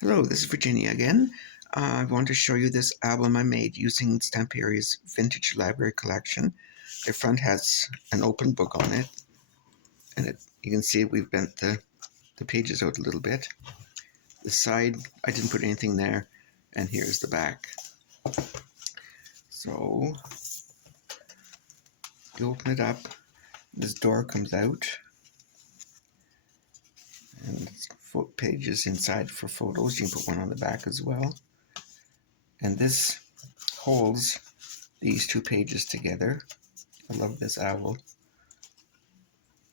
Hello, this is Virginia again. I want to show you this album I made using Stamperia's Vintage Library Collection. The front has an open book on it, and you can see we've bent the pages out a little bit. The side, I didn't put anything there, and here's the back. So, you open it up, this door comes out, and pages inside for photos. You can put one on the back as well. And this holds these two pages together. I love this owl.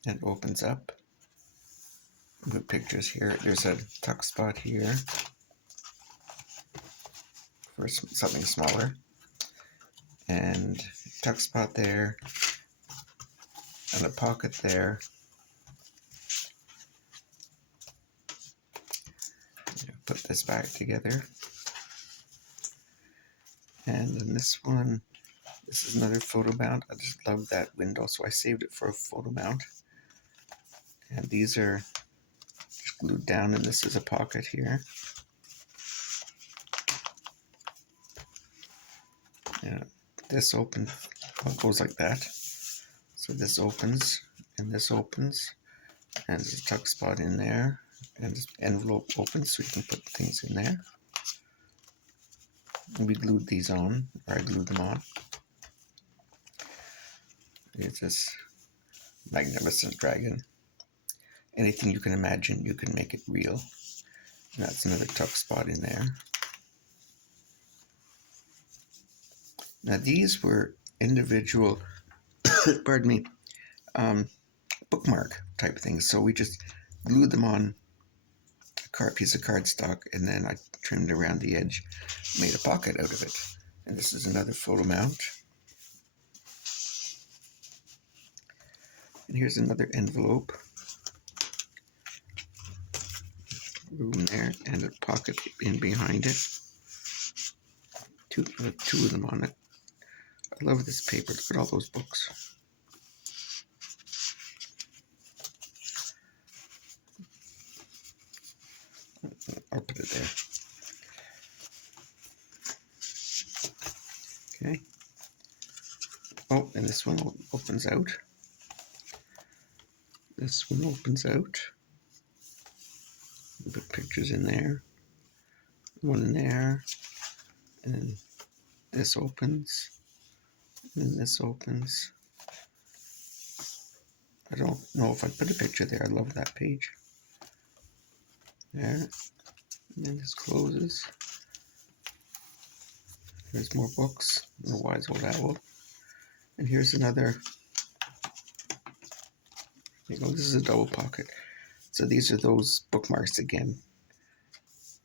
And it opens up. Put pictures here. There's a tuck spot here for something smaller. And tuck spot there. And a pocket there. Put this back together. And then this one, this is another photo mount. I just love that window, so I saved it for a photo mount. And these are just glued down, and this is a pocket here. Yeah, this opens, it goes like that. So this opens, and this opens, and there's a tuck spot in there, and this envelope opens so you can put things in there. And we glued these on, or I glued them on. It's this magnificent dragon. Anything you can imagine, you can make it real. And that's another tuck spot in there. Now these were individual, pardon me, bookmark type things. So we just glued them on a piece of cardstock, and then I trimmed around the edge, made a pocket out of it. And this is another photo mount. And here's another envelope. Room there, and a pocket in behind it. Two of them on it. I love this paper. Look at all those books. I'll put it there. Okay. Oh, and this one opens out. This one opens out. Put pictures in there. One in there. And then this opens. And then this opens. I don't know if I put a picture there. I love that page. There. And then this closes. There's more books. The Wise Old Owl. And here's another. You know, this is a double pocket. So these are those bookmarks again.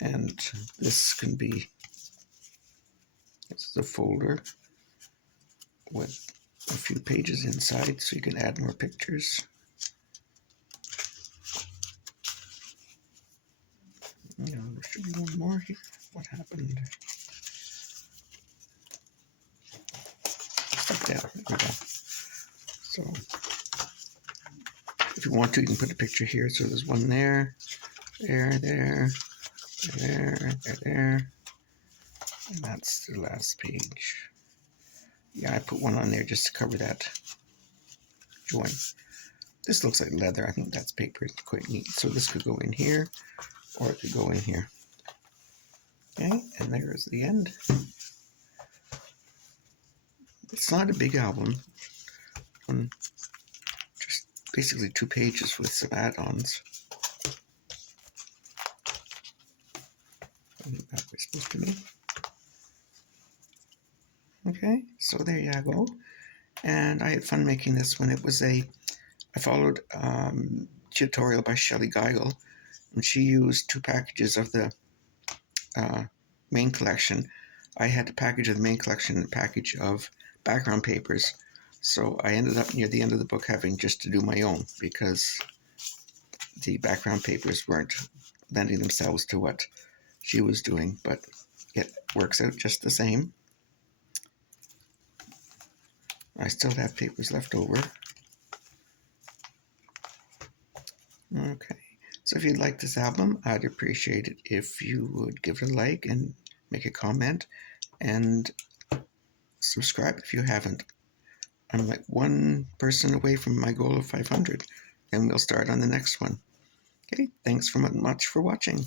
And this can be, this is a folder with a few pages inside, so you can add more pictures. You know, there should be one more here. What happened? Stuck down. There we go. So, if you want to, you can put a picture here. So there's one there, there. And that's the last page. Yeah, I put one on there just to cover that join. This looks like leather. I think that's paper. It's quite neat. So this could go in here, or it could go in here. Okay, and there's the end. It's not a big album. Just basically 2 pages with some add-ons. I think that's what it's supposed to be. Okay, so there you go. And I had fun making this one. It was I followed a tutorial by Shelley Geigel, and she used 2 packages of the main collection. I had a package of the main collection and a package of background papers. So I ended up near the end of the book having just to do my own, because the background papers weren't lending themselves to what she was doing, but it works out just the same. I still have papers left over. Okay, So if you'd like this album, I'd appreciate it if you would give it a like and make a comment and subscribe if you haven't. I'm like one person away from my goal of 500, and we'll start on the next one. Okay, thanks so much for watching.